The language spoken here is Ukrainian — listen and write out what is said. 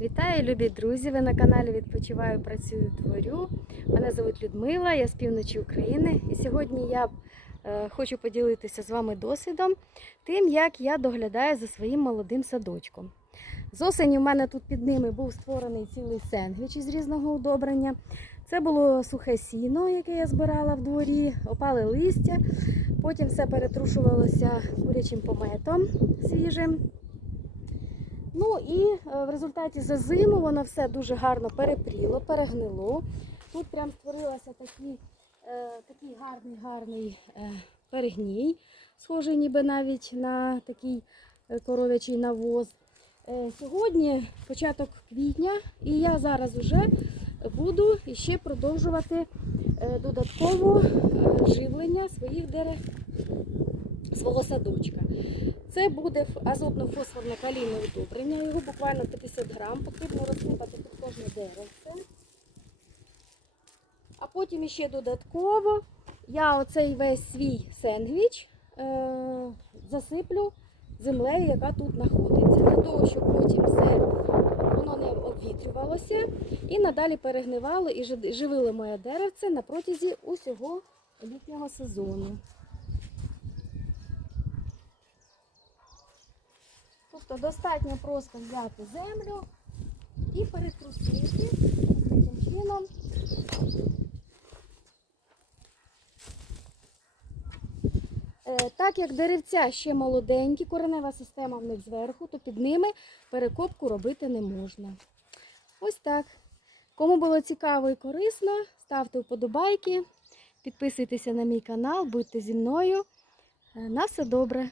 Вітаю, любі друзі! Ви на каналі Відпочиваю, працюю, творю. Мене звуть Людмила, я з півночі України. І сьогодні я е, хочу поділитися з вами досвідом тим, як я доглядаю за своїм молодим садочком. З осені в мене тут під ними був створений цілий сендвіч із різного удобрення. Це було сухе сіно, яке я збирала в дворі, опали листя. Потім все перетрушувалося курячим пометом свіжим. Ну і е, в результаті за зиму воно все дуже гарно перепріло, перегнило. Тут прям створилося такий, е, такий гарний гарний е, перегній, схожий ніби навіть на такий е, коров'ячий навоз. Е, сьогодні початок квітня, і я зараз вже буду ще продовжувати е, додатково живлення своїх дерев, свого садочка. Це буде азотно-фосфорне калійне удобрення. Його буквально 50 грам. Потрібно розсипати під кожне деревце. А потім ще додатково я оцей весь свій сендвіч е- засиплю землею, яка тут знаходиться. Для того, щоб потім все воно не обвітрювалося і надалі перегнивало і живило моє деревце на протязі усього літнього сезону. Тобто достатньо просто взяти землю і перетрусити таким чином. Е, Так як деревця ще молоденькі, коренева система в них зверху, то під ними перекопку робити не можна. Ось так. Кому було цікаво і корисно, ставте вподобайки, підписуйтеся на мій канал, будьте зі мною. Е, На все добре!